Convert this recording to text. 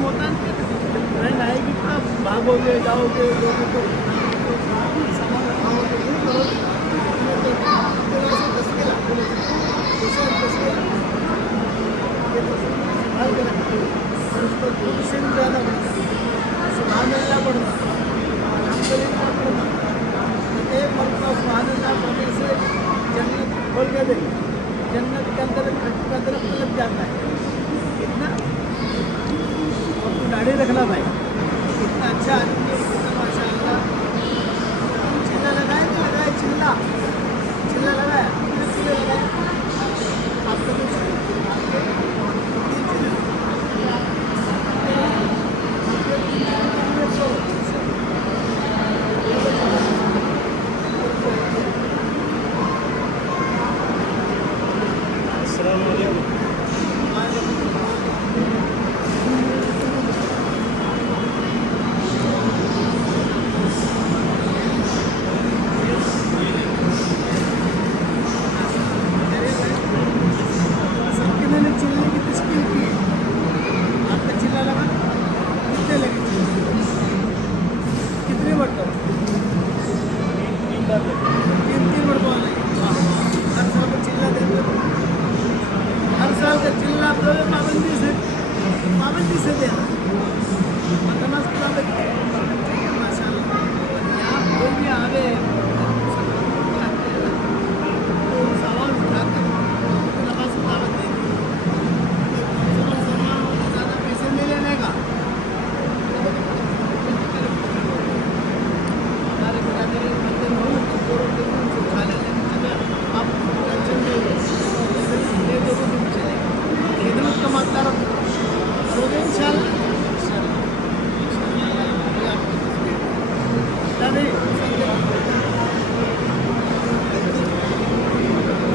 काम होता है। ट्रेंड आएगी तो आप भागोगे जाओगे लोगों को सामान रखाओगे नहीं करोगे तो वैसे 10 के लाख जैसे 10 के लाख ये तो संभाल के रखते और उस पर पोजिशन ज़्यादा बढ़ता है, सुबहान अल्लाह बढ़ता है, अल्हम्दुलिल्लाह बढ़ता है। एक मरतबा सुबहान अल्लाह पढ़ने से जन्नत खोल के देगी, जन्नत के अंदर खट्टू का दरख्त लग जाता है कितना। और तू दाढ़ी रखना भाई, कितना अच्छा आदमी है, कितना माशाअल्लाह। चिल्ला लगाए तो लगाए, चिल्ला चिल्ला लगाया, कितने चिल्ले लगाए आपको तो सबके मैंने चिल्ले की तश्कील की है। आपका चिल्ला लगा कितने लगे चिल्ले? कितने मरतबा? 3 मरतबा लगे। हर साल का चिल्ला देते हो, हर साल का चिल्ला आप लोग पाबंदी से देना। नमाज की पाबंदी माशाअल्लाह। यहाँ कोई भी आवे तो सवाल उठाते नमाज की पाबंदी मुसलमान हो तो ज़्यादा पैसे नहीं लेने का। हमारे बिरादरी बंदे हो तो 2 रोटी उनसे खा लेते हैं, अगर आप टेंशन नहीं ले दो तो चलेगा। खिदमत का मात्रा रखो, इंशाअल्लाह